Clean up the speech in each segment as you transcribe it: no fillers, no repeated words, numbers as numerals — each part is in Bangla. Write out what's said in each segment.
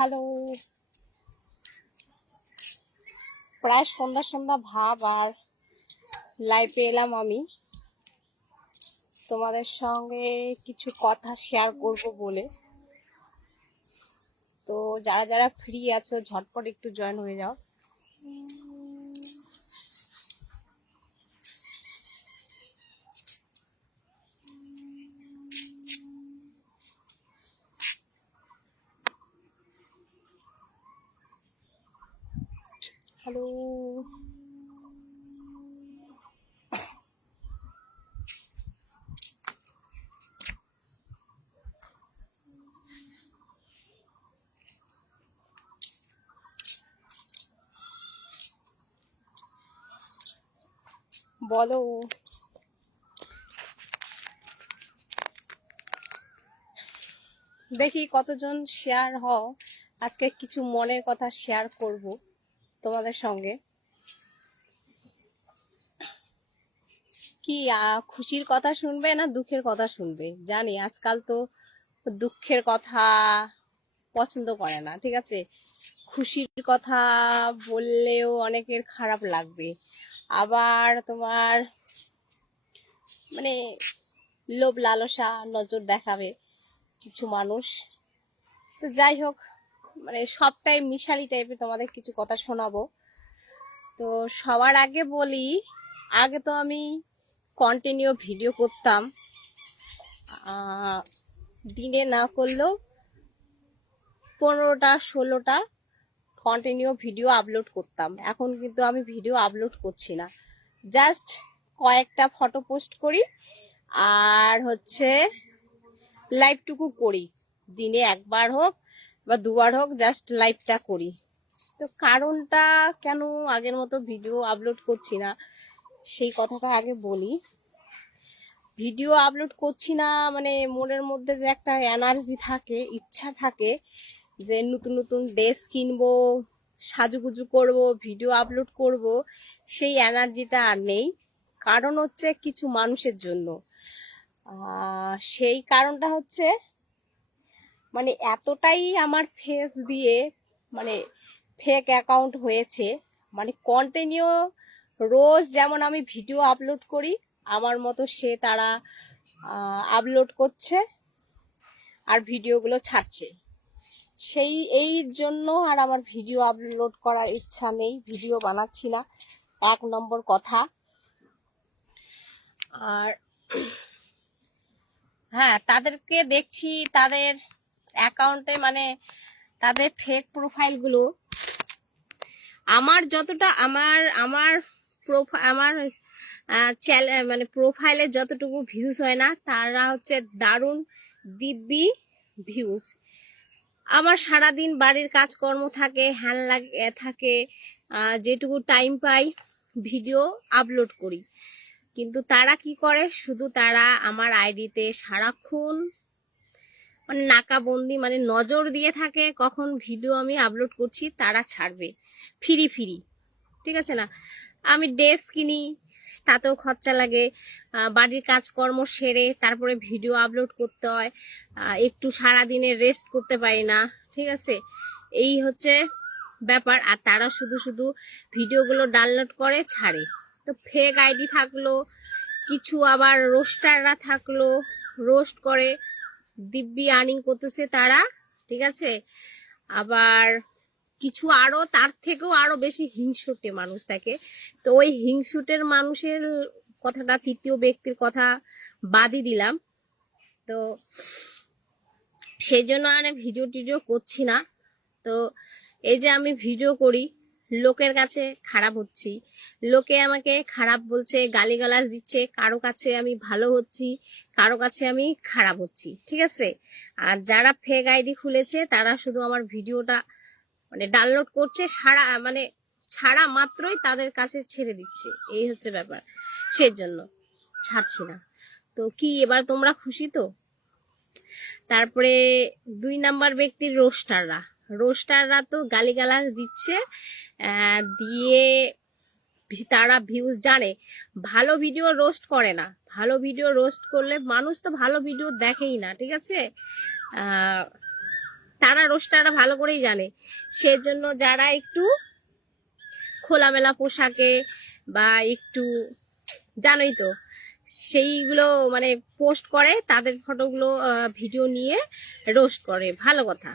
হ্যালো, প্রায় সন্ধ্যা সন্ধ্যা ভাব আর লাইভে এলাম আমি তোমাদের সঙ্গে কিছু কথা শেয়ার করব বলে। তো যারা যারা ফ্রি আছো ঝটপট একটু জয়েন হয়ে যাও। হ্যালো, বলো। দেখি কতজন শেয়ার হও। আজকে কিছু মনের কথা শেয়ার করব তোমাদের সঙ্গে। কি খুশির কথা শুনবে না দুঃখের কথা শুনবে? জানি আজকাল তো দুঃখের কথা পছন্দ করে না, ঠিক আছে। খুশির কথা বললেও অনেকের খারাপ লাগবে, আবার তোমার মানে লোভ লালসা নজর দেখাবে কিছু মানুষ। তো যাই হোক, মানে সবটাই মিশালি টাইপের তোমাদের কিছু কথা শোনাবো। তো সবার আগে বলি, আগে তো আমি কন্টিনিউ ভিডিও করতাম, দিনে না করলেও 15টা 16টা কন্টিনিউ ভিডিও আপলোড করতাম। এখন কিন্তু আমি ভিডিও আপলোড করছি না, জাস্ট কয়েকটা ফটো পোস্ট করি আর হচ্ছে লাইভটুকু করি, দিনে একবার হোক বা দুবার হোক জাস্ট লাইভটা করি। তো কারণটা কেন আগের মতো ভিডিও আপলোড করছি না সেই কথাটা আগে বলি। ভিডিও আপলোড করছি না মানে মনের মধ্যে যে একটা এনার্জি থাকে, ইচ্ছা থাকে যে নতুন নতুন ড্রেস কিনবো, সাজুগুজু করব, ভিডিও আপলোড করব, সেই এনার্জিটা আর নেই। কারণ হচ্ছে কিছু মানুষের জন্য। সেই কারণটা হচ্ছে মানে এতটাই আমার ফেস দিয়ে মানে ফেক অ্যাকাউন্ট হয়েছে, মানে কন্টিনিউ রোজ যেমন আমি ভিডিও আপলোড করি আমার মতো সে তারা আপলোড করছে আর ভিডিওগুলো ছাড়ছে। এই জন্য আর আমার ভিডিও আপলোড করার ইচ্ছা নেই, ভিডিও বানাচ্ছি না, 1 নম্বর কথা। আর হ্যাঁ, তাদেরকে দেখছি তাদের অ্যাকাউন্টে মানে তাদের ফেক প্রোফাইলগুলো আমার যতটা আমার আমার আমার মানে প্রোফাইলে যতটুকু ভিউজ হয় না, তারা হচ্ছে দারুণ দিব্যি ভিউজ। আমার সারাদিন বাড়ির কাজকর্ম থাকে, হ্যান লাগে থাকে, যেটুকু টাইম পাই ভিডিও আপলোড করি। কিন্তু তারা কি করে, শুধু তারা আমার আইডিতে সারাক্ষণ মানে নাকাবন্দি মানে নজর দিয়ে থাকে কখন ভিডিও আমি আপলোড করছি, তারা ছাড়বে ফিরি ফিরি, ঠিক আছে না। আমি ড্রেস কিনি, তাতেও খরচা লাগে, বাড়ির কাজকর্ম সেরে তারপরে ভিডিও আপলোড করতে হয়, একটু সারাদিনে রেস্ট করতে পারি না, ঠিক আছে। এই হচ্ছে ব্যাপার। আর তারা শুধু শুধু ভিডিওগুলো ডাউনলোড করে ছাড়ে। তো ফেক আইডি থাকলো, কিছু আবার রোস্টাররা থাকলো, রোস্ট করে দিব্যি আর্নিং করতেছে তারা, ঠিক আছে। আবার কিছু আরো তার থেকেও আরো বেশি হিংসুটে মানুষ থাকে। তো ওই হিংসুটের মানুষের কথাটা, তৃতীয় ব্যক্তির কথা বাদই দিলাম। তো সেই জন্য আর ভিডিও টিডিও করছি না। তো এই যে আমি ভিডিও করি, লোকের কাছে খারাপ হচ্ছি, লোকে আমাকে খারাপ বলছে, গালিগালাজ দিচ্ছে, কারো কাছে আমি ভালো হচ্ছি, কারো কাছে আমি খারাপ হচ্ছি, ঠিক আছে। আর যারা ফেক আইডি খুলেছে তারা শুধু আমার ভিডিওটা মানে ডাউনলোড করছে, ছাড়া মাত্রই তাদের কাছে ছেড়ে দিচ্ছে, এই হচ্ছে ব্যাপার। সেই জন্য ছাড়ছি না। তো কি এবার তোমরা খুশি তো? তারপরে 2 নাম্বার ব্যক্তির রোস্টাররা তো গালিগালাজ দিচ্ছে, দিয়ে তারা ভিউজ জানে। ভালো ভিডিও রোস্ট করে না, ভালো ভিডিও রোস্ট করলে মানুষ তো ভালো ভিডিও দেখেই না, ঠিক আছে। তারা রোস্টাররা ভালো করেই জানে। সেজন্য যারা একটু খোলামেলা পোশাকে বা একটু জানোই তো সেইগুলো মানে পোস্ট করে, তাদের ফটোগুলো ভিডিও নিয়ে রোস্ট করে, ভালো কথা।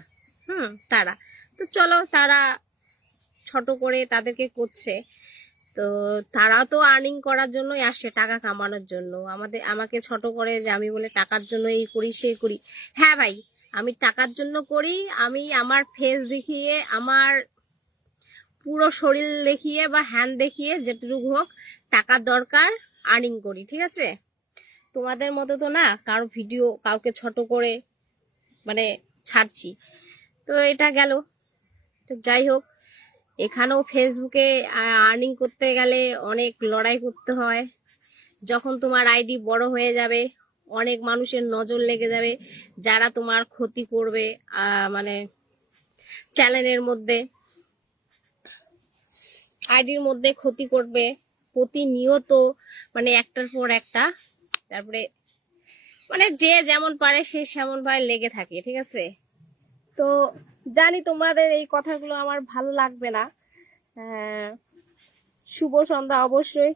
তারা তো চলো, তারা ছোট করে তাদেরকে করছে, তো তারা তো আর্নিং করার জন্যই আসে, টাকা কামানোর জন্য। আমাকে ছোট করে যে আমি বলে টাকার জন্য এই করি সেই করি। হ্যাঁ ভাই, আমি টাকার জন্য করি। আমি আমার ফেস দেখিয়ে, আমার পুরো শরীর দেখিয়ে বা হ্যান্ড দেখিয়ে যেটুকু হোক টাকার দরকার, আর্নিং করি, ঠিক আছে। তোমাদের মতো তো না কারো ভিডিও কাউকে ছোট করে মানে ছাড়ছি। তো এটা গেল। তো যাই হোক, এখানেও ফেসবুকে আর্নিং করতে গেলে অনেক লড়াই করতে হয়। যখন তোমার আইডি বড় হয়ে যাবে, অনেক মানুষের নজর লেগে যাবে, যারা তোমার ক্ষতি করবে, মানে চ্যানেলের মধ্যে, আইডির মধ্যে ক্ষতি করবে প্রতিনিয়ত, মানে একটার পর একটা। তারপরে মানে যে যেমন পারে সে সেমন ভাবে লেগে থাকে, ঠিক আছে। তো জানি তোমাদের এই কথাগুলো আমার ভালো লাগবে না। শুভ সন্ধ্যা অবশ্যই।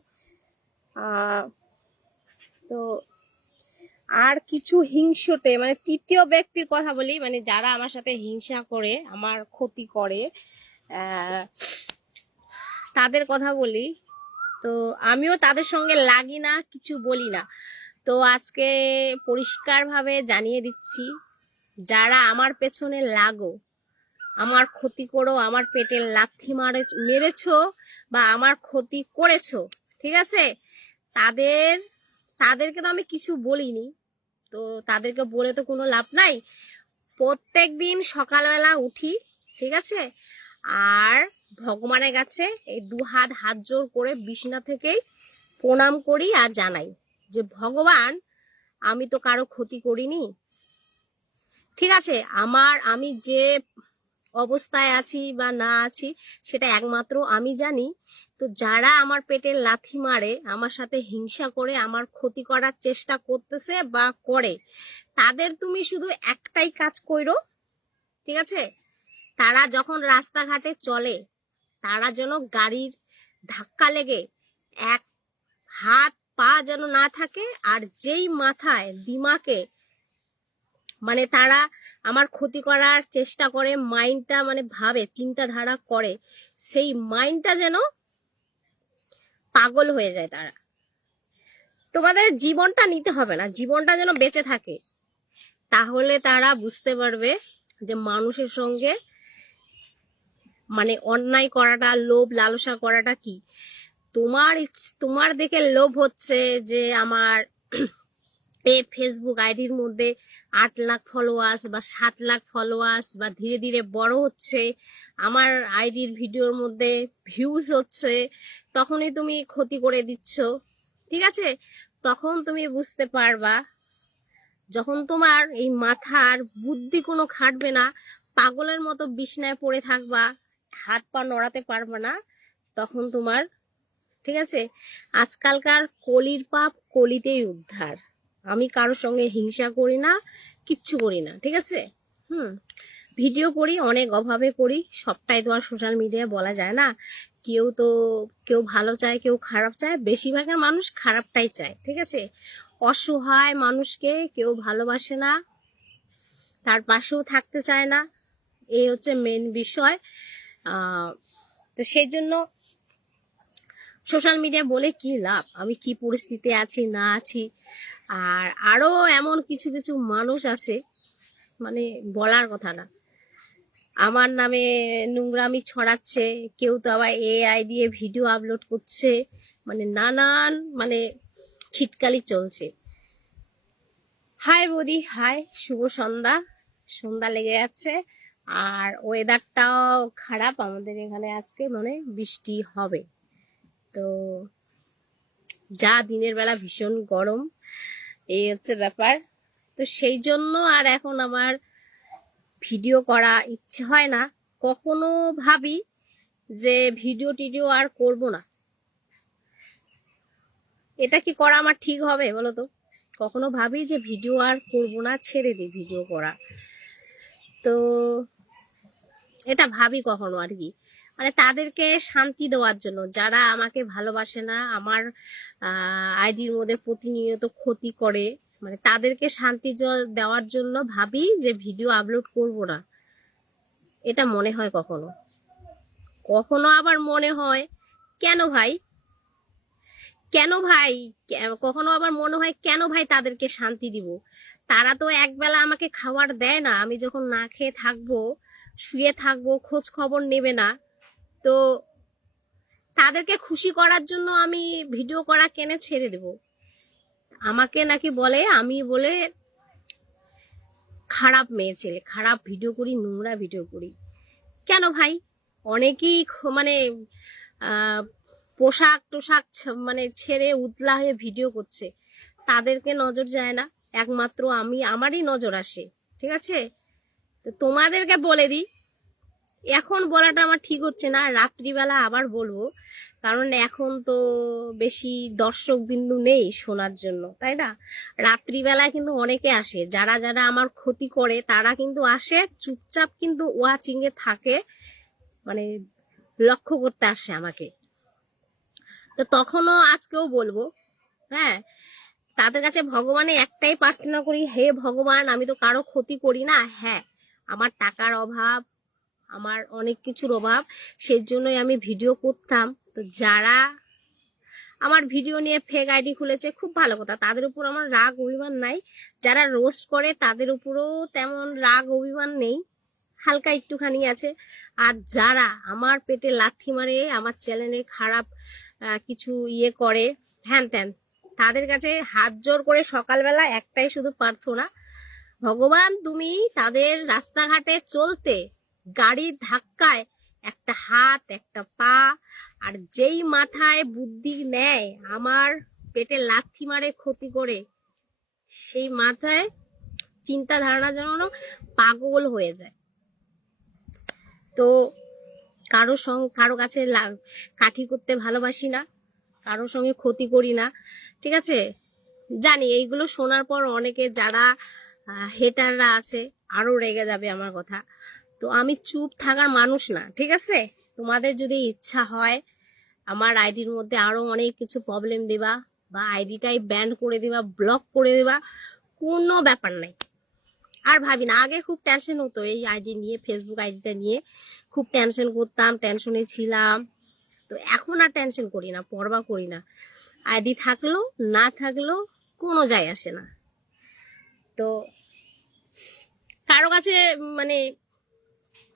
তো আর কিছু হিংসুটে মানে তৃতীয় ব্যক্তির কথা বলি, মানে যারা আমার সাথে হিংসা করে, আমার ক্ষতি করে, তাদের কথা বলি। তো আমিও তাদের সঙ্গে লাগি না, কিছু বলি না। তো আজকে পরিষ্কারভাবে জানিয়ে দিচ্ছি, যারা আমার পেছনে লাগো, আমার ক্ষতি করো, আমার পেটে লাথি মেরেছো বা আমার ক্ষতি করেছো, ঠিক আছে, তাদেরকে তো আমি কিছু বলিনি। তো তাদেরকে বলে তো কোনো লাভ নাই। প্রত্যেক দিন সকালবেলা উঠি, ঠিক আছে, আর ভগবানের কাছে এই হাত জোর করে বিছানা থেকেই প্রণাম করি আর জানাই যে ভগবান, আমি তো কারো ক্ষতি করিনি, ঠিক আছে। আমি যে অবস্থায় আছি বা না আছি সেটা একমাত্র আমি জানি। তো যারা আমার পেটে লাথি মারে, আমার সাথে হিংসা করে, আমার ক্ষতি করার চেষ্টা করতেছে বা করে, তাদের তুমি শুধু একটাই কাজ করো, ঠিক আছে, তারা যখন রাস্তাঘাটে চলে, তারা যেন গাড়ির ধাক্কা লেগে এক হাত পা যেন না থাকে, আর যেই মাথায় দিমাকে মানে তারা আমার ক্ষতি করার চেষ্টা করে, মাইন্ডটা মানে ভাবে, চিন্তাধারা করে, সেই মাইন্ডটা যেন পাগল হয়ে যায়। তারা, তোমাদের জীবনটা নিতে হবে না, জীবনটা যেন বেঁচে থাকে, তাহলে তারা বুঝতে পারবে যে মানুষের সঙ্গে মানে অন্যায় করাটা, লোভ লালসা করাটা কি। তোমার দেখে লোভ হচ্ছে যে আমার এই ফেসবুক আইডির মধ্যে 8 লাখ ফলোয়ার্স বা 7 লাখ ফলোয়ার্স বা ধীরে ধীরে বড় হচ্ছে, আমার আইডির ভিডিওর মধ্যে ভিউজ হচ্ছে, তখনই তুমি ক্ষতি করে দিচ্ছ, ঠিক আছে। তখন তুমি বুঝতে পারবা, যখন তোমার এই মাথার বুদ্ধি কোনো খাটবে না, পাগলের মতো বিছনায় পড়ে থাকবা, হাত পা নড়াতে পারবে না, তখন তোমার, ঠিক আছে। আজকালকার কলির পাপ কলিতেই উদ্ধার। আমি কারোর সঙ্গে হিংসা করি না, কিচ্ছু করি না, ঠিক আছে। ভিডিও করি, অনেক অভাবে করি, সবটাই তো আর সোশ্যাল মিডিয়ায় বলা যায় না। কেউ ভালো চায়, কেউ খারাপ চায়, বেশিরভাগের মানুষ খারাপটাই চায়, ঠিক আছে। অসহায় মানুষকে কেউ ভালোবাসে না, তার পাশেও থাকতে চায় না, এই হচ্ছে মেন বিষয়। তো সেই জন্য সোশ্যাল মিডিয়া বলে কি লাভ, আমি কি পরিস্থিতি আছি না আছি। আর আরো এমন কিছু কিছু মানুষ আছে, মানে বলার কথা না, আমার নামে নোংরামি ছড়াচ্ছে, কেউ তো আবার এআই দিয়ে ভিডিও আপলোড করছে, মানে নানান মানে খিটকালি চলছে। হাই বৌদি, হাই, শুভ সন্ধ্যা। সন্ধ্যা লেগে যাচ্ছে, আর ওয়েদারটাও খারাপ আমাদের এখানে, আজকে মানে বৃষ্টি হবে। তো যা দিনের বেলা ভীষণ গরম, এই হচ্ছে ব্যাপার। তো সেই জন্য আর এখন আমার ভিডিও করা ইচ্ছে হয় না। কখনো ভাবি যে ভিডিও টিডিও আর করব না, এটা কি করা আমার ঠিক হবে বলো তো। কখনো ভাবি যে ভিডিও আর করব না, ছেড়ে দিই ভিডিও করা। তো তো এটা ভাবি কখনো আর কি, মানে তাদেরকে শান্তি দেওয়ার জন্য, যারা আমাকে ভালোবাসে না, আমার আইডির মধ্যে প্রতিনিয়ত ক্ষতি করে, মানে তাদেরকে শান্তি দেওয়ার জন্য ভাবি যে ভিডিও আপলোড করব না। এটা মনে হয় কখনো কখনো, আবার মনে হয় কেন ভাই, কেন ভাই, কখনো আবার মনে হয় কেন ভাই তাদেরকে শান্তি দিব। তারা তো একবেলা আমাকে খাবার দেয় না, আমি যখন না খেয়ে থাকবো, শুয়ে থাকবো, খোঁজ খবর নেবে না। তো তাদেরকে খুশি করার জন্য আমি ভিডিও করা কেন ছেড়ে দেব? আমাকে নাকি বলে আমি বলে খারাপ মেয়ে ছেলে, খারাপ ভিডিও করি, নোংরা ভিডিও করি। কেন ভাই? অনেকেই মানে পোশাক টোশাক মানে ছেড়ে উতলা হয়ে ভিডিও করছে, তাদেরকে নজর যায় না, একমাত্র আমারই নজর আসে। ঠিক আছে, তো তোমাদেরকে বলে দিই, এখন বলাটা আমার ঠিক হচ্ছে না, রাত্রিবেলা আবার বলবো, কারণ এখন তো বেশি দর্শক বিন্দু নেই শোনার জন্য, তাই না? রাত্রিবেলা কিন্তু অনেকে আসে, যারা যারা আমার ক্ষতি করে তারা কিন্তু আসে, চুপচাপ কিন্তু ওয়াচিং এ থাকে, মানে লক্ষ্য করতে আসে আমাকে। তো তখনও আজকেও বলবো, হ্যাঁ, তাদের কাছে ভগবানে একটাই প্রার্থনা করি, হে ভগবান, আমি তো কারো ক্ষতি করি না। হ্যাঁ, আমার টাকার অভাব, আমার অনেক কিছুর অভাব, সেই জন্যই আমি ভিডিও করতাম। তো যারা আমার ভিডিও নিয়ে ফেক আইডি খুলেছে, খুব ভালো কথা, তাদের উপর আমার রাগ অভিমান নাই। যারা রোস্ট করে তাদের উপরও তেমন রাগ অভিমান নেই, হালকা একটুখানি আছে। আর যারা আমার পেটে লাথি মারে, আমার চ্যানেলে খারাপ কিছু ইয়ে করে, হ্যান ত্যান, তাদের কাছে হাত জোর করে সকালবেলা একটাই শুধু প্রার্থনা, ভগবান তুমি তাদের রাস্তাঘাটে চলতে গাড়ির ধাক্কায় একটা হাত একটা পা, আর যেই মাথায় বুদ্ধি নেয় আমার পেটে লাথি মারে ক্ষতি করে, সেই মাথায় চিন্তা ধারণা যেন পাগল হয়ে যায়। তো কারো কাছে কাঠি করতে ভালোবাসি না, কারোর সঙ্গে ক্ষতি করি না। ঠিক আছে, জানি এইগুলো শোনার পর অনেকে যারা হেটাররা আছে আরো রেগে যাবে আমার কথা। তো আমি চুপ থাকার মানুষ না, ঠিক আছে? তোমাদের যদি ইচ্ছা হয় আমার আইডির মধ্যে আরো অনেক কিছু প্রবলেম দিবা, বা আইডিটাই ব্যান করে দিবা, ব্লক করে দিবা, কোনো ব্যাপার নাই। আর ভাবি না, আগে খুব টেনশন হতো এই আইডি নিয়ে, ফেসবুক আইডিটা নিয়ে খুব টেনশন করতাম, টেনশনে ছিলাম। তো এখন আর টেনশন করি না, পরবা করি না, আইডি থাকলো না থাকলো কোনো যায় আসে না। তো কারো কাছে মানে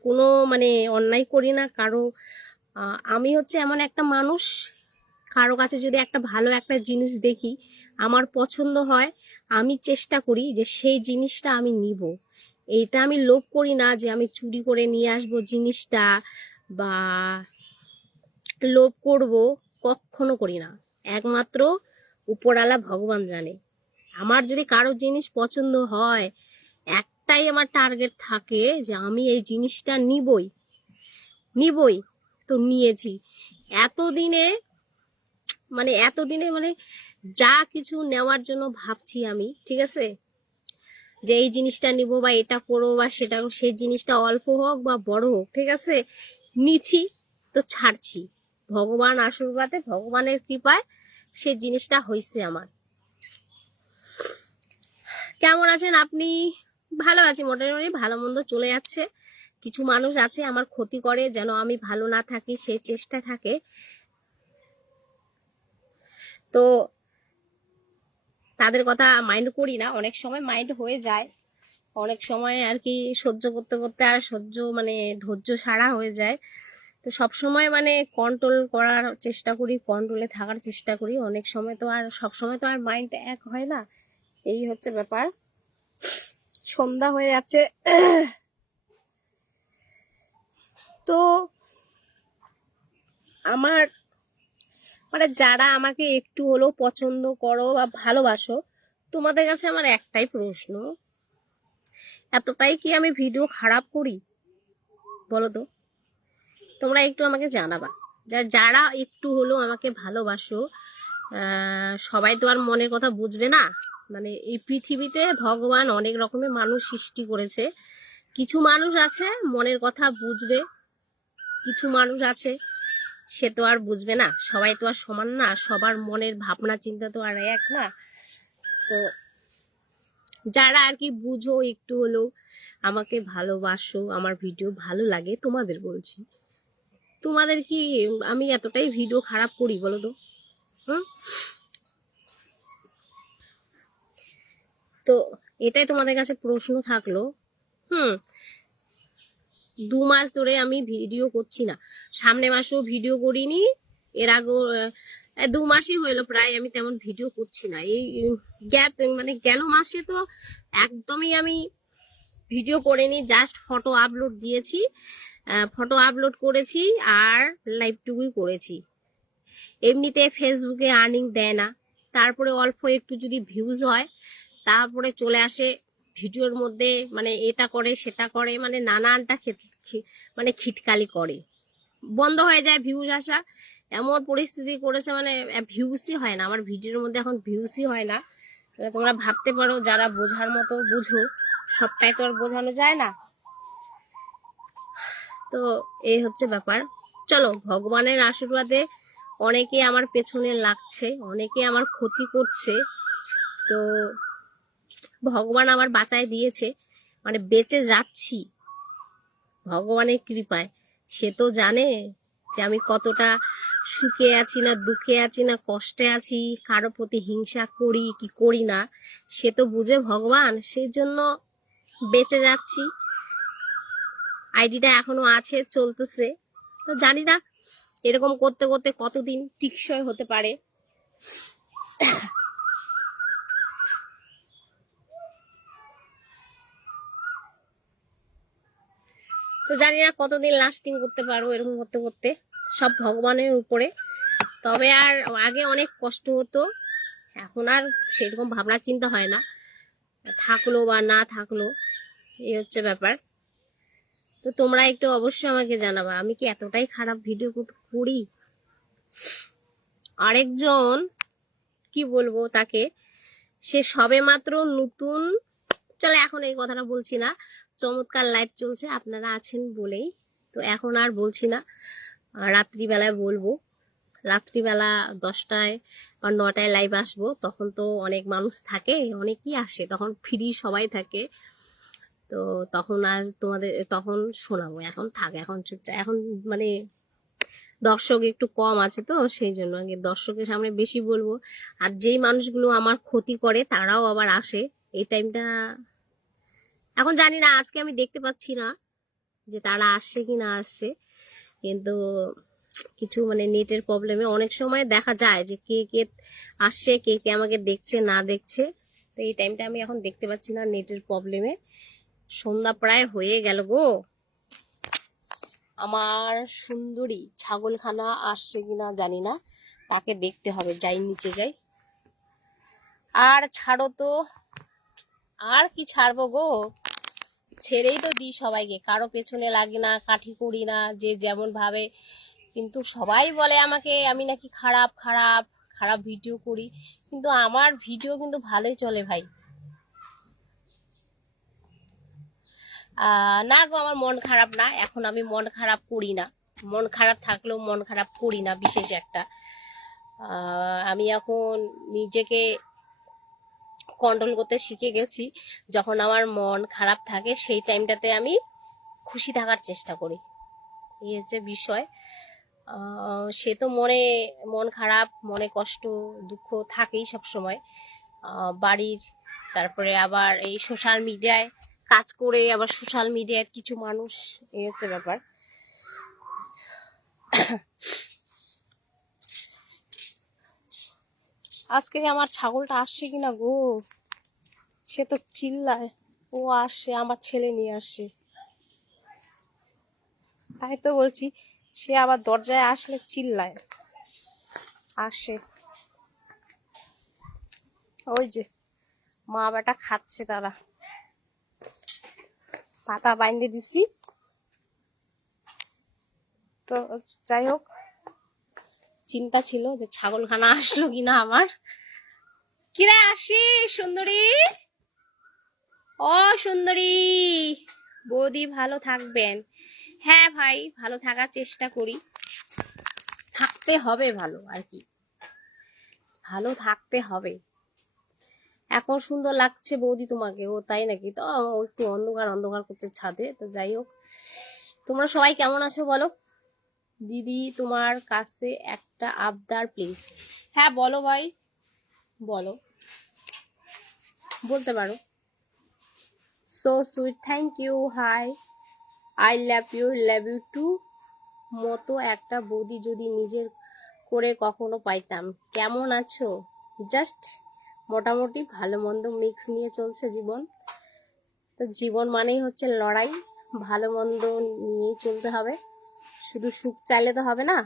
কোনো মানে অন্যায় করি না কারো। আমি হচ্ছে এমন একটা মানুষ, কারো কাছে যদি একটা ভালো একটা জিনিস দেখি, আমার পছন্দ হয়, আমি চেষ্টা করি যে সেই জিনিসটা আমি নিব। এইটা আমি লোভ করি না যে আমি চুরি করে নিয়ে আসবো জিনিসটা, বা লোভ করব, কখনো করি না। একমাত্র উপরওয়ালা ভগবান জানে। আমার যদি কারো জিনিস পছন্দ হয়, একটাই আমার টার্গেট থাকে যে আমি এই জিনিসটা নিবই। তো নিয়েছি এতদিনে, মানে যা কিছু নেওয়ার জন্য ভাবছি আমি, ঠিক আছে, যে এই জিনিসটা নিব বা এটা করবো বা সেটা, সেই জিনিসটা অল্প হোক বা বড় হোক, ঠিক আছে, নিছি তো ছাড়ছি। ভগবান আশীর্বাদে, ভগবানের কৃপায় সেই জিনিসটা হয়েছে আমার। কেমন আছেন আপনি? ভালো আছি মোটামুটি, ভালো মন্দ চলে যাচ্ছে। কিছু মানুষ আছে আমার ক্ষতি করে যেন আমি ভালো না থাকি, সেই চেষ্টা থাকে। তো তাদের কথা মাইন্ড করি না, অনেক সময় মাইন্ড হয়ে যায়, অনেক সময় আর কি সহ্য করতে করতে আর মানে ধৈর্য সারা হয়ে যায়। তো সব সময় মানে কন্ট্রোল করার চেষ্টা করি, কন্ট্রোলে থাকার চেষ্টা করি। অনেক সময় তো আর, সব সময় তো আর মাইন্ড এক হয় না, এই হচ্ছে ব্যাপার। সন্ধ্যা হয়ে যাচ্ছে। তো আমার মানে যারা আমাকে একটু হলেও পছন্দ করো বা ভালোবাসো, তোমাদের কাছে আমার একটাই প্রশ্ন, এতটাই কি আমি ভিডিও খারাপ করি বলো তো? তোমরা একটু আমাকে জানাবা, যারা একটু হলেও আমাকে ভালোবাসো। সবাই তো আর মনের কথা বুঝবে না, মানে এই পৃথিবীতে ভগবান অনেক রকমের মানুষ সৃষ্টি করেছে, কিছু মানুষ আছে মনের কথা বুঝবে, কিছু মানুষ আছে সে তো আর বুঝবে না। সবাই তো আর সমান না, সবার মনের ভাবনা চিন্তা তো আর এক না। তো যারা আর কি বুঝো, একটু হলেও আমাকে ভালোবাসো, আমার ভিডিও ভালো লাগে, তোমাদের বলছি, তোমাদের কি আমি এতটাই ভিডিও খারাপ করি বলো তো? তো এটাই তোমাদের কাছে প্রশ্ন থাকলো। 2 মাস ধরে আমি ভিডিও করছি না, সামনে মাসেও ভিডিও করিনি, এর আগেও 2 মাসই হলো প্রায় আমি তেমন ভিডিও করছি না। এই মানে গেল মাসে তো একদমই আমি ভিডিও করিনি, জাস্ট ফটো আপলোড দিয়েছি, ফটো আপলোড করেছি আর লাইভটুকুই করেছি। এমনিতে ফেসবুকে আর্নিং দেয় না, তারপরে অল্প একটু যদি ভিউজ হয় তারপরে চলে আসে ভিডিওর মধ্যে, মানে এটা করে সেটা করে, মানে নানানটা মানে খিটকালি করে, বন্ধ হয়ে যায় ভিউজ আসা, এমন পরিস্থিতি করেছে, মানে ভিউসই হয় না আমার ভিডিওর মধ্যে, এখন ভিউসই হয় না। তোমরা ভাবতে পারো যারা বোঝার মতো বুঝো, সবটাই তো আর বোঝানো যায় না। তো এই হচ্ছে ব্যাপার। চলো, ভগবানের আশীর্বাদে অনেকে আমার পেছনে লাগছে, অনেকে আমার ক্ষতি করছে, তো ভগবান আমার বাঁচায় দিয়েছে, মানে বেঁচে যাচ্ছি ভগবানের কৃপায়। সে তো জানে যে আমি কতটা সুখে আছি না দুঃখে আছি না কষ্টে আছি, কারো প্রতি হিংসা করি কি করি না, সে তো বুঝে ভগবান, সেই জন্য বেঁচে যাচ্ছি। আইডিটা এখনো আছে, চলতেছে, তো জানি না এরকম করতে করতে কতদিন টিকসই হতে পারে। তো জানি না কতদিন লাস্টিং করতে পারবো এরকম করতে করতে, সব ভগবানের উপরে। তবে আর আগে অনেক কষ্ট হতো, এখন আর সেরকম ভাবনা চিন্তা হয় না, থাকলো বা না থাকলো, এই হচ্ছে ব্যাপার। তো তোমরা একটু অবশ্যই আমাকে জানাবা আমি কি এতটাই খারাপ ভিডিও করি। আরেকজন কি বলবো তাকে, সে সবে মাত্র নতুন, চলে এখন এই কথাটা বলছি না, চমৎকার লাইভ চলছে আপনারা আছেন বলেই, তো এখন আর বলছি না, রাত্রিবেলায় বলবো, রাত্রিবেলা 10টায় বা 9টায় লাইভ আসবো, তখন তো অনেক মানুষ থাকে, অনেকেই আসে, তখন ফ্রি সবাই থাকে, তো তখন আজ তোমাদের তখন শোনাবো। এখন থাক, এখন চুপচাপ, এখন মানে দর্শক একটু কম আছে তো সেই জন্য আগে দর্শকের সামনে বেশি বলবো। আর যেই মানুষগুলো আমার ক্ষতি করে তারাও আবার আসে এই টাইমটা, এখন জানি না, আজকে আমি দেখতে পাচ্ছি না যে তারা আসছে কি না আসছে, কিন্তু কিছু মানে নেটের প্রবলেমে অনেক সময় দেখা যায় যে কে কে আসছে, কে কে আমাকে দেখছে না দেখছে, তো এই টাইমটা আমি এখন দেখতে পাচ্ছি না নেটের প্রবলেমে। সন্ধ্যা প্রায় হয়ে গেল গো, আমার সুন্দরী ছাগলখানা আসছে কিনা জানি না, তাকে দেখতে হবে, যাই নিচে যাই। আর ছাড়ো তো, আর কি ছাড়বো গো, ছেড়েই তো দিই সবাইকে, কারো পেছনে লাগি না, কাঠি করি না, যে যেমন ভাবে। কিন্তু সবাই বলে আমাকে আমি নাকি খারাপ খারাপ খারাপ ভিডিও করি, কিন্তু আমার ভিডিও কিন্তু ভালোই চলে ভাই। না গো, আমার মন খারাপ না, এখন আমি মন খারাপ করি না, মন খারাপ থাকলেও মন খারাপ করি না বিশেষ একটা। আমি এখন নিজেকে কন্ট্রোল করতে শিখে গেছি, যখন আমার মন খারাপ থাকে সেই টাইমটাতে আমি খুশি থাকার চেষ্টা করি, এই হচ্ছে বিষয়। সে তো মন খারাপ, মনে কষ্ট দুঃখ থাকেই সব সময়, বাড়ির, তারপরে আবার এই সোশ্যাল মিডিয়ায় কাজ করে আবার সোশ্যাল মিডিয়ার কিছু মানুষ, এই হচ্ছে ব্যাপার। আজকে আমার ছাগলটা আসছে কিনা গো, সে তো চিল্লায়, ও আসছে, আমার ছেলে নিয়ে আসছে, তাই তো বলছি, সে আবার দরজায় আসলে চিল্লায়, আসে, ওই যে মা বেটা খাচ্ছে, তারা পাতা বাইন্ধে দিছি। তো যাই হোক, চিন্তা ছিল যে ছাগলখানা আসলো কিনা আমার। কিরে আসি সুন্দরী, ও সুন্দরী, বৌদি ভালো থাকবেন। হ্যাঁ ভাই, ভালো থাকার চেষ্টা করি, থাকতে হবে ভালো আর কি, ভালো থাকতে হবে। এখন সুন্দর লাগছে বৌদি তোমাকে। ও তাই নাকি? তো ও একটু অন্ধকার অন্ধকার করছে ছাদে। তো যাই হোক, তোমরা সবাই কেমন আছো বলো। দিদি তোমার কাছে একটা আবদার প্লিজ। হ্যাঁ বলো ভাই, বলো, বলতে পারো। So sweet, thank you, hi, I love you too. মতো একটা বৌদি যদি নিজের করে কখনো পাইতাম। কেমন আছো? জাস্ট মোটামুটি ভালো মন্দ মিক্স নিয়ে চলছে জীবন। তো জীবন মানেই হচ্ছে লড়াই, ভালো মন্দ নিয়েই চলতে হবে। শুধু সুখ চাইলে তো হবে না।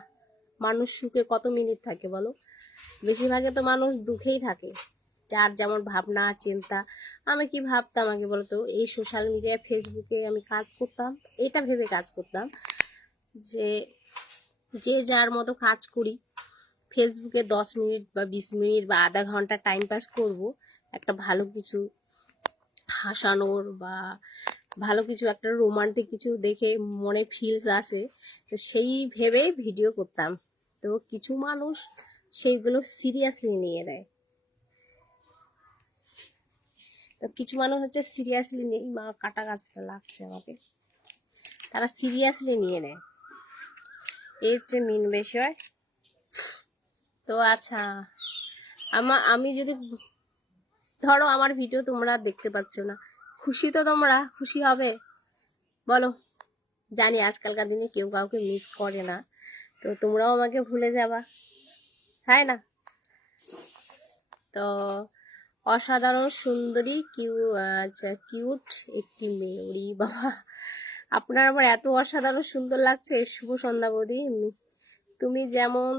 মানুষ সুখে কত মিনিট থাকে বলো? বেশিরভাগে তো মানুষ দুঃখেই থাকে, যার যেমন ভাবনা চিন্তা। আমি কি ভাবতাম আগে বলতো, এই সোশ্যাল মিডিয়ায় ফেসবুকে আমি কাজ করতাম, এটা ভেবে কাজ করতাম যে যে যার মতো কাজ করি, ফেসবুকে 10 মিনিট বা 20 মিনিট বা আধা ঘন্টা টাইম পাস করব, একটা ভালো কিছু হাসানোর বা ভালো কিছু একটা রোমান্টিক কিছু দেখে মনে ফিলস আসে, তো সেই ভেবেই ভিডিও করতাম। তো কিছু মানুষ সেইগুলো সিরিয়াসলি নিয়ে নেয়। তো কিছু মানুষ হচ্ছে সিরিয়াসলি নেই, মা কাটা গাছটা লাগছে আমাকে, তারা সিরিয়াসলি নিয়ে নেয়, এই হচ্ছে মেন বিষয়। তো আচ্ছা, আমি যদি ধরো আমার ভিডিও তোমরা দেখতে পাচ্ছ না, খুশি তো তোমরা খুশি হবে বলো? জানি আজকালকার দিনে কেউ কাউকে মিস করে না, তো তোমরাও আমাকে ভুলে যাবা, তাই না? তো অসাধারণ সুন্দরী আচ্ছা কিউট একটি মেয়ে, ওরে বাবা, আপনার আমার এত অসাধারণ সুন্দর লাগছে। শুভ সন্ধ্যা বৌদি, তুমি যেমন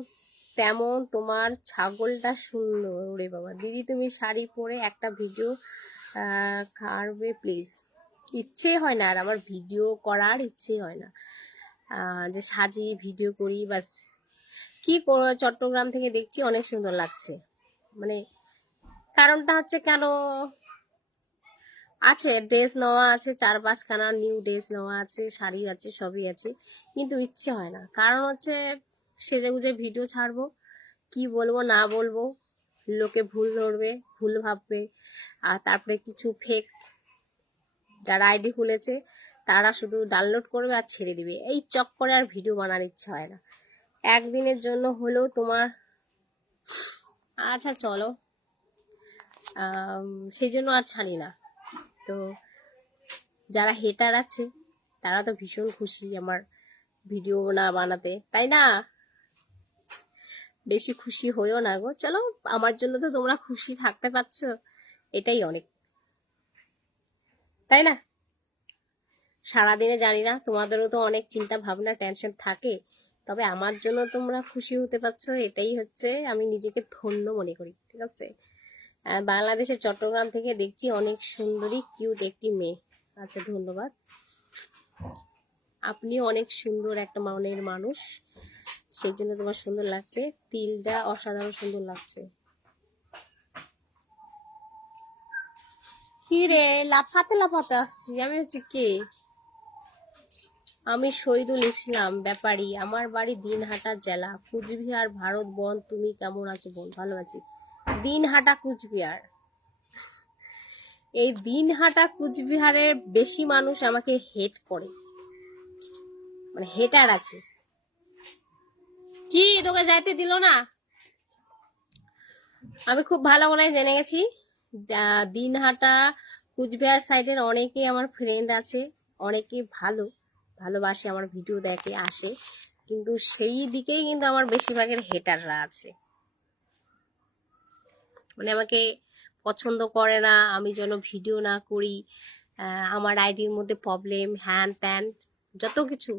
তেমন তোমার ছাগলটা সুন্দর। ওরে বাবা দিদি, তুমি শাড়ি পরে একটা ভিডিও করবে প্লিজ। ইচ্ছে হয় না আর আমার ভিডিও করার, ইচ্ছে হয় না যে সাজিয়ে ভিডিও করি বাস। কি চট্টগ্রাম থেকে দেখছি অনেক সুন্দর লাগছে, মানে কারণটা হচ্ছে কেন, আছে ড্রেস নেওয়া আছে, 4-5খানা নিউ ড্রেস নেওয়া আছে, শাড়ি আছে, সবই আছে, কিন্তু ইচ্ছে হয় না। কারণ হচ্ছে সেজে গুজে ভিডিও ছাড়বো, কি বলবো না বলবো, লোকে ভুল ধরবে, ভুল ভাববে, আর তারপরে কিছু ফেক যারা আইডি খুলেছে তারা শুধু ডাউনলোড করবে আর ছেড়ে দিবে, এই চক্করে আর ভিডিও বানার ইচ্ছা হয় না। একদিনের জন্য হলেও তোমার, আচ্ছা চলো, সেই জন্য আর ছাড়ি না। তো যারা হেটার আছে তারা তো ভীষণ খুশি আমার ভিডিও না বানাতে, তাই না? বেশি খুশি হইও না গো, চলো, আমার জন্য তো তোমরা খুশি থাকতে পারছো, এটাই অনেক, তাই না? সারাদিনে জানি না তোমাদেরও তো অনেক চিন্তা ভাবনা টেনশন থাকে, তবে আমার জন্য তোমরা খুশি হতে পারছো, এটাই হচ্ছে আমি নিজেকে ধন্য মনে করি, ঠিক আছে? বাংলাদেশের চট্টগ্রাম থেকে দেখছি অনেক সুন্দরী কিউট একটি মেয়ে। আচ্ছা ধন্যবাদ, আপনিও অনেক সুন্দর একটা মনের মানুষ, সেই জন্য তোমার সুন্দর লাগছে, তিলটা অসাধারণ সুন্দর লাগছে। কি রে লাফাতে লাফাতে আসছি? আমি হচ্ছে কে? আমি শহীদুল ইসলাম ব্যাপারী, আমার বাড়ি দিনহাটা জেলা, কুচবিহার, ভারত। বোন তুমি কেমন আছো? বোন ভালো আছি। দিনহাটা কুচবিহার, এই দিনহাটা কুচবিহারের বেশি মানুষ আমাকে হেট করে, মানে হেটার আছে। কি তোকে যাইতে দিল না? আমি খুব ভালো করে জেনে গেছি, দিনহাটা কুচবিহার সাইডের অনেকে আমার ফ্রেন্ড আছে, অনেকে ভালোবাসে, আমার ভিডিও দেখে আসে, কিন্তু সেই দিকেই কিন্তু আমার বেশিরভাগের হেটাররা আছে, মানে আমাকে পছন্দ করে না, আমি যেন ভিডিও না করি, আমার আইডির মধ্যে প্রবলেম, হ্যান ত্যান যত কিছু,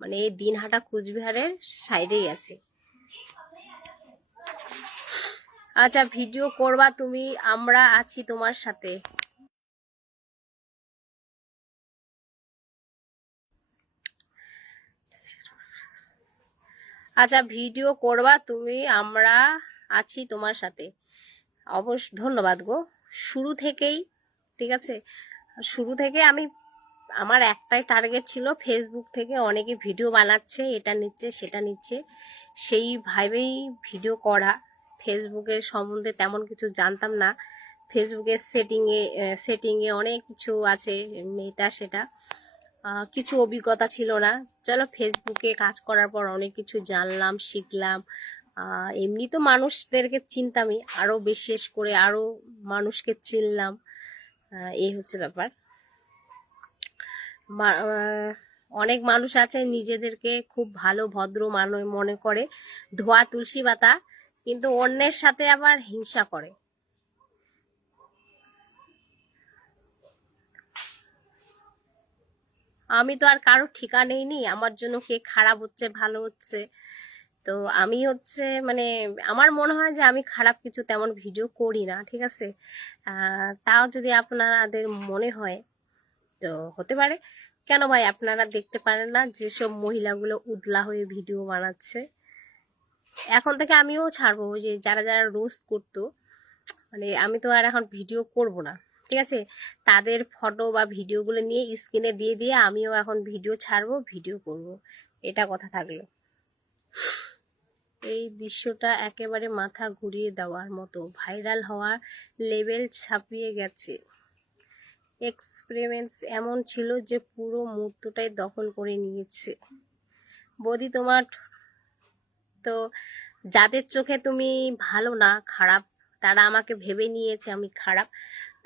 মানে এই দিনহাটা কুচবিহারের সাইডেই আছে। আচ্ছা ভিডিও করবা তুমি, আমরা আছি তোমার সাথে। আচ্ছা ভিডিও করবা তুমি, আমরা আছি তোমার সাথে, অবশ্য ধন্যবাদ গো। শুরু থেকেই, ঠিক আছে, শুরু থেকে আমি আমার একটাই টার্গেট ছিল, ফেসবুক থেকে অনেকে ভিডিও বানাচ্ছে, এটা নিচ্ছে সেটা নিচ্ছে, সেই ভাবেই ভিডিও করা। ফেসবুকের সম্বন্ধে তেমন কিছু জানতাম না, ফেসবুকের সেটিংয়ে অনেক কিছু আছে, এটা সেটা কিছু অভিজ্ঞতা ছিল না। চলো ফেসবুকে কাজ করার পর অনেক কিছু জানলাম, শিখলাম। এমনি তো মানুষদেরকে চিনতামই, আরো বিশেষ করে আরো মানুষকে চিনলাম। এই হচ্ছে ব্যাপার। অনেক মানুষ আছে নিজেদেরকে খুব ভালো ভদ্র মনে করে, ধোয়া তুলসী পাতা, কিন্তু অন্যের সাথে আবার হিংসা করে। আমি তো আর কারো ঠিকা নেইনি আমার জন্য কে খারাপ হচ্ছে ভালো হচ্ছে। তো আমি হচ্ছে মানে আমার মনে হয় যে আমি খারাপ কিছু তেমন ভিডিও করি না, ঠিক আছে। তাও যদি আপনাদের মনে হয় তো হতে পারে। কেন ভাই আপনারা দেখতে পারেন না যেসব মহিলাগুলো উদলা হয়ে ভিডিও বানাচ্ছে? এখন থেকে আমিও ছাড়বো, যে যারা যারা রোস্ট করতো, মানে আমি তো আর এখন ভিডিও করব না, ঠিক আছে। তাদের ফটো বা ভিডিওগুলো নিয়ে স্ক্রিনে দিয়ে দিয়ে আমিও এখন ভিডিও ছাড়বো, ভিডিও করব, এটা কথা থাকলো। এই দৃশ্যটা একেবারে মাথা ঘুরিয়ে দেওয়ার মতো, ভাইরাল হওয়ার লেভেল ছাপিয়ে গেছে। এক্সপেরিমেন্টস এমন ছিল যে পুরো মুহূর্তটাই দখল করে নিয়েছে। বৌদি তোমার তো, যাদের চোখে তুমি ভালো না, খারাপ, তারা আমাকে ভেবে নিয়েছে আমি খারাপ,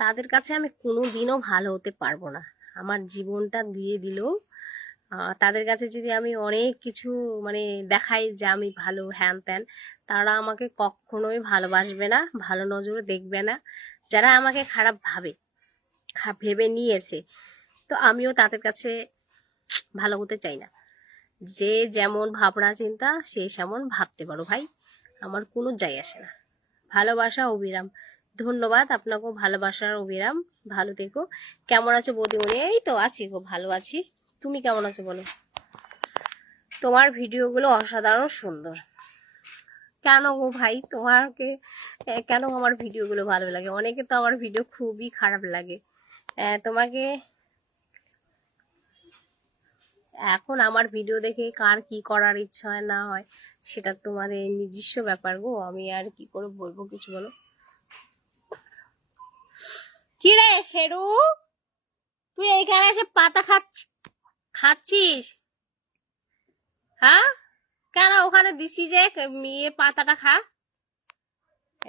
তাদের কাছে আমি কোনোদিনও ভালো হতে পারবো না। আমার জীবনটা দিয়ে দিলেও তাদের কাছে যদি আমি অনেক কিছু মানে দেখাই যে আমি ভালো হ্যান ত্যান, তারা আমাকে কখনোই ভালোবাসবে না, ভালো নজরে দেখবে না। যারা আমাকে খারাপ ভেবে নিয়েছে, তো আমিও তাদের কাছে ভালো হতে চাই না। যে যেমন ভাবনা চিন্তা সে সেমন ভাবতে পারো ভাই, আমার কোনো যাই আসে না। ভালোবাসা অবিরাম। ধন্যবাদ আপনাকেও, ভালোবাসার অবিরাম। ভালো থেকো। কেমন আছো বৌদিমণি? এই তো আছি গো, ভালো আছি। তুমি কেমন আছো বলো? তোমার ভিডিওগুলো অসাধারণ সুন্দর। কেন গো ভাই, তোমাকে কেন আমার ভিডিওগুলো ভালো লাগে? অনেকে তো আমার ভিডিও খুবই খারাপ লাগে। তোমাকে এখন আমার ভিডিও দেখে কার কি করার ইচ্ছা হয় না হয় সেটা তোমাদের নিজস্ব ব্যাপার গো, আমি আর কি করে বলবো, কিছু বলো। কি রে শেরু, তুই এইখানে এসে পাতা খাচ্ছিস? হ্যাঁ, কেন ওখানে দিছি যে পাতাটা খা।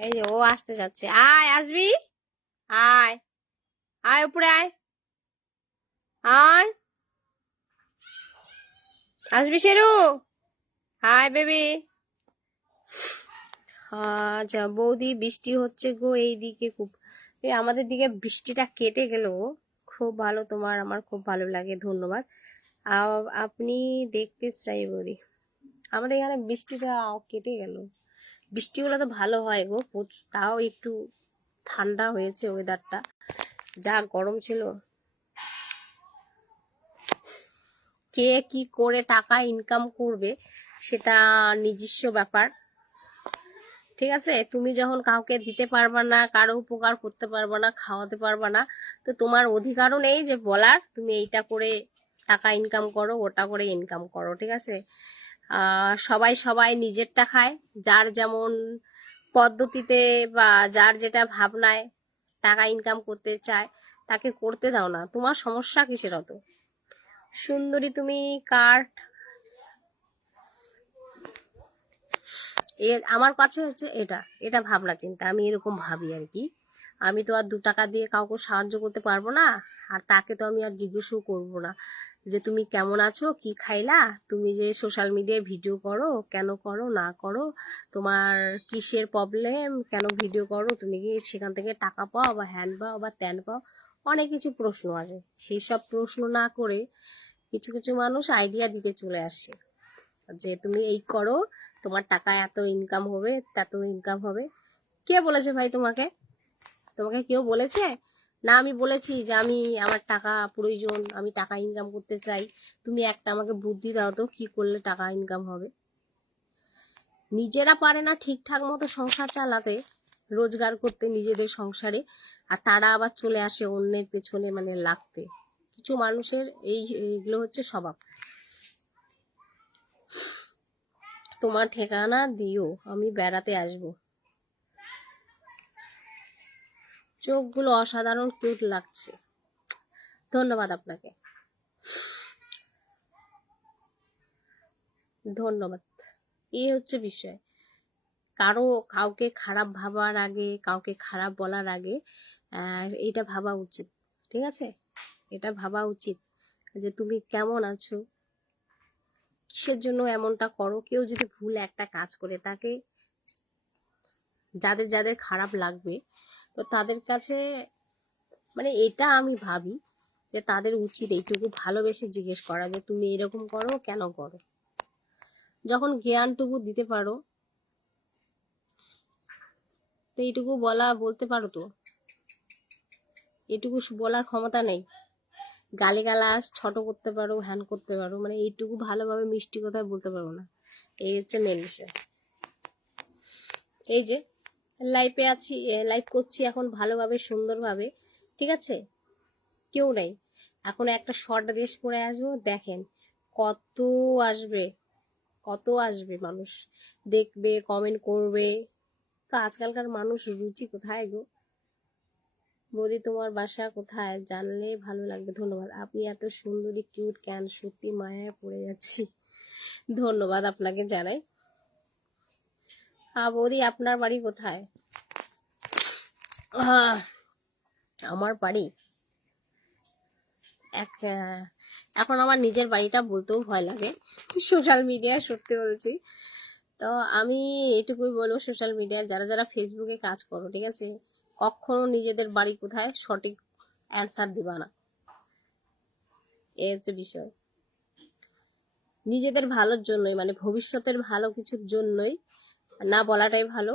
এই যে ও আসতে যাচ্ছে, আয় আসবি, আয় আয় উপরে আয়, আয় আসবি শেরু, হাই বেবি। আচ্ছা বৌদি, বৃষ্টি হচ্ছে গো এইদিকে খুব। আমাদের দিকে বৃষ্টিটা কেটে গেল, খুব ভালো, তোমার আমার খুব ভালো লাগে, ধন্যবাদ। আপনি দেখতে চাই বৌদি, আমাদের এখানে বৃষ্টিটা কেটে গেল। বৃষ্টি হলে তো ভালো হয় গো, তাও একটু ঠান্ডা হয়েছে ওয়েদারটা, যা গরম ছিল। কে কি করে টাকা ইনকাম করবে সেটা নিজস্ব ব্যাপার, ঠিক আছে। তুমি যখন কাউকে দিতে পারবা না, কারো উপকার করতে পারবা না, খাওয়াতে পারবা না, তো তোমার অধিকারও নেই যে বলার তুমি এইটা করে টাকা ইনকাম করো, ওটা করে ইনকাম করো, ঠিক আছে। সবাই নিজেরটা খায়, যার যেমন পদ্ধতিতে বা যার যেটা ভাবনায় টাকা ইনকাম করতে চায় তাকে করতে দাও না, তোমার সমস্যা কিসের অত? সুন্দরী তুমি কার, আমার কাছে হচ্ছে এটা এটা ভাবনা চিন্তা, আমি এরকম ভাবি আর কি। আমি তো আর 2 টাকা দিয়ে কাউকে সাহায্য করতে পারবো না, আর তাকে তো আমি আর জিজ্ঞেসও করবো না যে তুমি কেমন আছো, কি খাইলা, তুমি যে সোশ্যাল মিডিয়ায় ভিডিও করো কেন করো না করো, তোমার কিসের প্রবলেম, কেন ভিডিও করো, তুমি কি সেখান থেকে টাকা পাও বা হ্যান পাও বা ত্যান পাও, অনেক কিছু প্রশ্ন আছে। সেই সব প্রশ্ন না করে কিছু কিছু মানুষ আইডিয়া দিতে চলে আসে যে তুমি এই করো, তোমার টাকা এত ইনকাম হবে, তত ইনকাম হবে। কে বলেছে ভাই তোমাকে? তোমাকে কেউ বলেছে? না আমি বলেছি যে আমি আমার টাকা প্রয়োজন, আমি টাকা ইনকাম করতে চাই, তুমি একটা আমাকে বুদ্ধি দাও তো কি করলে টাকা ইনকাম হবে। নিজেরা পারে না ঠিকঠাক মতো সংসার চালাতে, রোজগার করতে নিজেদের সংসারে, আর তারা আবার চলে আসে অন্যের পেছনে মানে লাগতে। কিছু মানুষের এইগুলো হচ্ছে স্বভাব। তোমার ঠিকানা দিও, আমি বেড়াতে আসব। চোখগুলো অসাধারণ কিউট লাগছে, ধন্যবাদ আপনাকে, ধন্যবাদ। এই হচ্ছে বিষয়। কাউকে খারাপ ভাবার আগে, কাউকে খারাপ বলার আগে এটা ভাবা উচিত, ঠিক আছে? এটা ভাবা উচিত যে তুমি কেমন আছো, কিসের জন্য এমনটা করো। কেউ যদি ভুল একটা কাজ করে, তাকে যাদের যাদের খারাপ লাগবে, তো তাদের কাছে মানে এটা আমি ভাবি যে তাদের উচিত এইটুকু ভালোবেসে জিজ্ঞেস করা যে তুমি এরকম করো কেন করো। যখন জ্ঞানটুকু দিতে পারো, তো এইটুকু বলতে পারো। তো এটুকু বলার ক্ষমতা নেই, গালিগালাজ ছোট করতে পারো, হ্যান করতে পারো, মানে এইটুকু ভালোভাবে মিষ্টি কথায় বলতে পারো না। এই হচ্ছে মেন বিষয়। এই যে লাইফে আছি, লাইফ করছি এখন ভালোভাবে সুন্দরভাবে, ঠিক আছে? কেউ নেই। এখন একটা শর্ট ড্রেস পরে আসবো, দেখেন কত আসবে, কত আসবে, মানুষ দেখবে, কমেন্ট করবে। তো আজকালকার মানুষ রুচি কোথায় গো? বৌদি তোমার বাসা কোথায় জানলে ভালো লাগবে, ধন্যবাদ। আপনি এত সুন্দরী কিউট কেন, সত্যি মায়ায় পড়ে যাচ্ছি, ধন্যবাদ আপনাকে জানাই। হ্যাঁ বৌদি, আপনার বাড়ি কোথায়? আমার বাড়ি এখন আমার নিজের বাড়িটা বলতেও ভয় লাগে, সোশ্যাল মিডিয়ায় সত্যি বলছি। তো আমি এটুকুই বলবো, সোশ্যাল মিডিয়ায় যারা যারা ফেসবুকে কাজ করো, ঠিক আছে, কখনো নিজেদের বাড়ি কোথায় সঠিক অ্যান্সার দিবা না। এই হচ্ছে বিষয়। নিজেদের ভালোর জন্যই, মানে ভবিষ্যতের ভালো কিছুর জন্যই না বলাটাই ভালো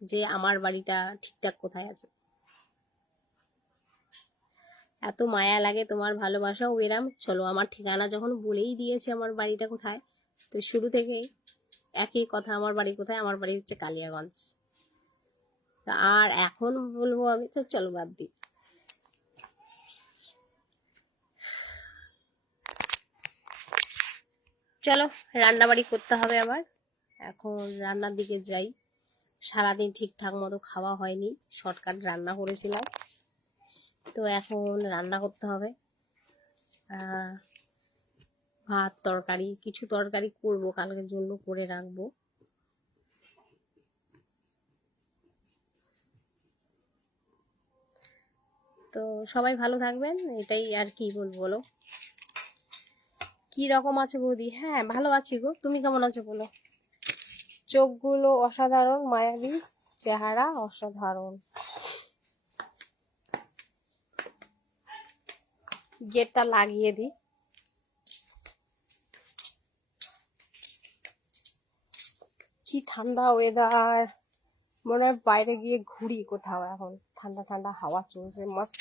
যে আমার বাড়িটা ঠিকঠাক কোথায় আছে। এত মায়া লাগে তোমার ভালোবাসাও এরাম। চলো, আমার ঠিকানা যখন বলেই দিয়েছে আমার বাড়িটা কোথায়, তো শুরু থেকে একই কথা, আমার বাড়ি কোথায়? আমার বাড়ি হচ্ছে কালিয়াগঞ্জ। আর এখন বলবো আমি, তো চলো বাদ দিই। চলো রান্না বাড়ি করতে হবে আবার, এখন রান্নার দিকে যাই। সারাদিন ঠিকঠাক মতো খাওয়া হয়নি, শর্টকাট রান্না করেছিলাম, তো এখন রান্না করতে হবে। ভাত, তরকারি, কিছু তরকারি করবো, কালকের জন্য করে রাখবো। তো সবাই ভালো থাকবেন, এটাই আর কি বলবো বলো। কি রকম আছো বৌদি? হ্যাঁ ভালো আছি গো, তুমি কেমন আছো বলো? চোখগুলো অসাধারণ, মায়াবী চেহারা অসাধারণ। গেটটা লাগিয়ে দিই। কি ঠান্ডা ওয়েদার, মনে হয় বাইরে গিয়ে ঘুরি কোথাও, এখন ঠান্ডা ঠান্ডা হাওয়া চলছে মস্ত।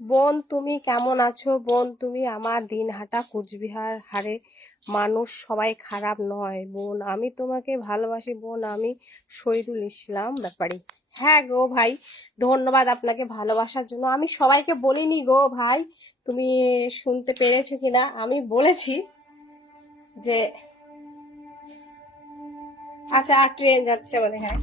বোন তুমি কেমন আছো? বোন তুমি আমার দিনহাটা কুচবিহার হারে মানুষ সবাই খারাপ নয় বোন, আমি তোমাকে ভালোবাসি বোন, আমি শহীদুল ইসলাম ব্যাপারী। হ্যাঁ গো ভাই, ধন্যবাদ আপনাকে ভালোবাসার জন্য। আমি সবাইকে বলিনি গো ভাই, তুমি শুনতে পেরেছো কিনা? আমি বলেছি যে আচ্ছা, আর ট্রেন যাচ্ছে মানে, হ্যাঁ।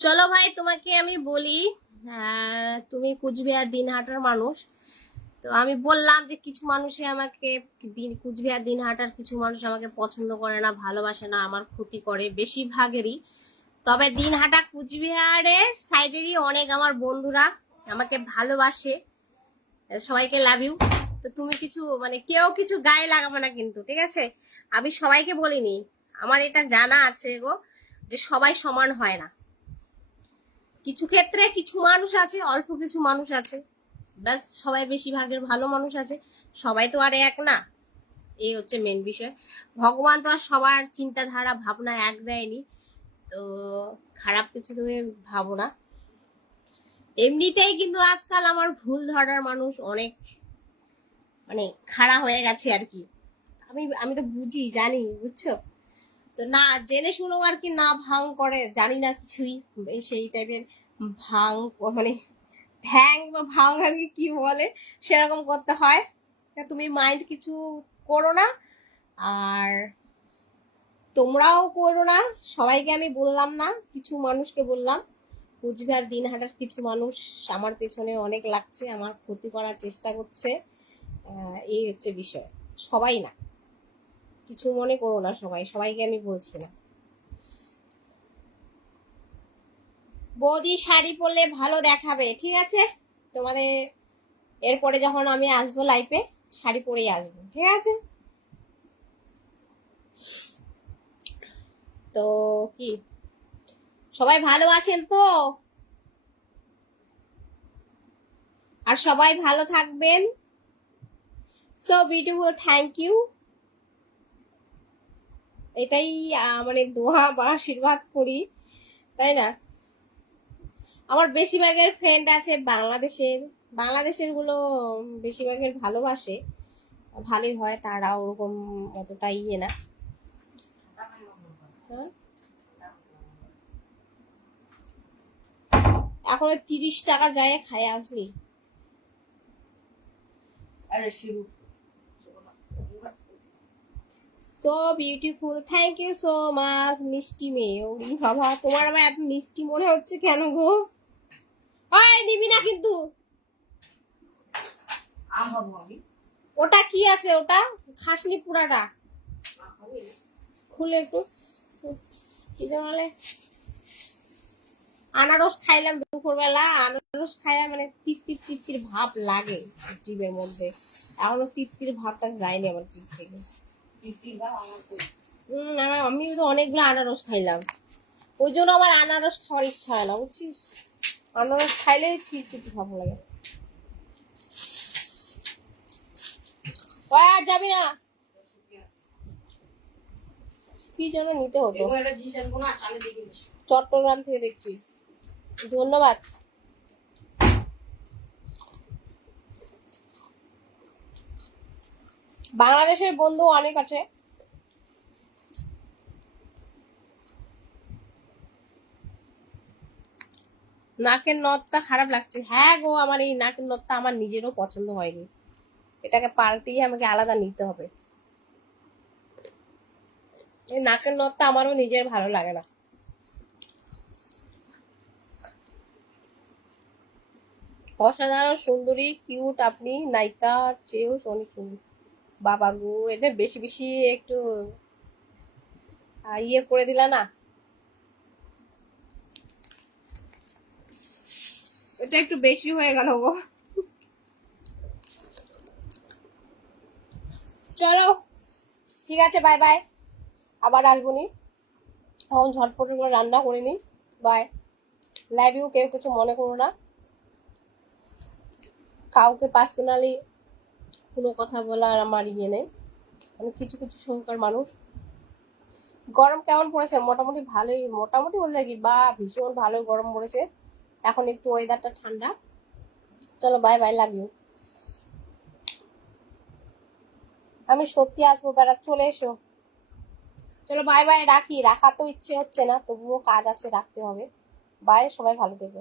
চলো ভাই, তোমাকে আমি বলি, তুমি কুচবিহার দিনহাটার মানুষ, তো আমি বললাম যে কিছু মানুষে আমাকে কুচবিহার দিনহাটার কিছু মানুষ আমাকে পছন্দ করে না, ভালোবাসে না, আমার ক্ষতি করে বেশিরভাগেরই। তবে দিনহাটা কুচবিহারের সাইডেরই অনেক আমার বন্ধুরা আমাকে ভালোবাসে, সবাইকে লাভ ইউ। তো তুমি কিছু মানে কেউ কিছু গায়ে লাগাবে না কিন্তু, ঠিক আছে? আমি সবাইকে বলিনি, আমার এটা জানা আছে গো যে সবাই সমান হয় না। কিছু ক্ষেত্রে কিছু মানুষ আছে, অল্প কিছু মানুষ আছে, ব্যাস সবাই বেশিরভাগের ভালো মানুষ আছে, সবাই তো আর এক না। এই হচ্ছে মেন বিষয়। ভগবান তো আর সবার চিন্তাধারা ভাবনা এক দেয়নি, তো খারাপ কিছু তুমি ভাবো না। এমনিতেই কিন্তু আজকাল আমার ভুল ধরার মানুষ অনেক মানে খাড়া হয়ে গেছে আর কি। আমি আমি তো বুঝি জানি, বুঝছো তো, না জেনে শুনো আর কি, না ভাং করে জানি না কিছুই, সেই টাইপের ভাং মানে ভ্যাং বা ভাং আর কি কি বলে, সেরকম করতে হয়। তুমি মাইন্ড কিছু করো না, আর তোমরাও করো না। সবাইকে আমি বললাম না, কিছু মানুষকে বললাম। কুচবিহার দিনহাটার কিছু মানুষ আমার পেছনে অনেক লাগছে, আমার ক্ষতি করার চেষ্টা করছে, এই হচ্ছে বিষয়। সবাই না, কিছু মনে করো না, সবাইকে আমি বলছি না। বৌদি শাড়ি পরলে ভালো দেখাবে, ঠিক আছে? তোমাদের এরপরে যখন আমি আসবো লাইফে, শাড়ি পরেই আসবো, ঠিক আছে? তো কি সবাই ভালো আছেন তো? আর সবাই ভালো থাকবেন। So beautiful, thank you. এটাই মানে দোয়া বা আশীর্বাদ করি, তাই না? আমার বেশিরভাগের ফ্রেন্ড আছে বাংলাদেশের, বাংলাদেশের গুলো বেশিরভাগের ভালোবাসে, ভালোই হয়, তারা ওরকম অতটা ইয়ে না। হ্যাঁ? এখনো 30 টাকা যায় খাই আসলি। So beautiful, thank you so much. মিষ্টি মেয়ে, ওরি বাবা, তোমার আমার এত মিষ্টি মনে হচ্ছে কেন গো? ওই নিবি না কিন্তু। ওটা কি আছে? ওটা খাসনি পুরাটা, খুলে একটু কি জানালে। আনারস খাইলাম দুপুরবেলা, আনারস খাইয়া মানে তিত্তির তিত্তির ভাব লাগে জিভের মধ্যে, এখনো তিত্তির ভাবটা যায়নি আমার জিভ থেকে। আমি তো অনেকগুলো আনারস খাইলাম, ওই জন্য আমার আনারস খাওয়ার ইচ্ছা হয় না, বুঝছিস? আনারস খাইলে তিত্তির ভাব লাগে। আর যাবি না? কি যেন নিতে হতো, চট্টগ্রাম থেকে দেখছি। ধন্যবাদ। বাংলাদেশের বন্ধু অনেক আছে। নাকের নথটা খারাপ লাগছে, হ্যাঁ গো, আমার এই নাকের নথটা আমার নিজেরও পছন্দ হয়নি, এটাকে পাল্টিয়ে আমাকে আলাদা নিতে হবে। এই নাকের নথটা আমারও নিজের ভালো লাগে না। অসাধারণ সুন্দরী, কিউট, আপনি নায়িকার চেয়েও অনেক সুন্দর। বাবা গো, এটা বেশি বেশি একটু ইয়ে করে দিলা না, এটা একটু বেশি হয়ে গেল গো। চলো ঠিক আছে, বাই বাই, আবার আসবনি। এখন ঝটপট করে রান্না করে নি। Bye, love you. কেউ কিছু মনে করো না, কাউকে পার্সোনালি কোনো কথা বলার আমার ইয়ে নেই, আমি কিছু কিছু সংখ্যার মানুষ। গরম কেমন পড়েছে? মোটামুটি ভালোই, মোটামুটি বলতে কি বা ভীষণ ভালোই গরম পড়েছে। এখন একটু ওয়েদারটা ঠান্ডা। চলো বাই বাই, লাভ ইউ। আমি সত্যি আসবো, বেড়া চলে এসো। চলো বাই বাই, রাখি, রাখা তো ইচ্ছে হচ্ছে না, তবুও কাজ আছে, রাখতে হবে। বাই, সবাই ভালো থেকো।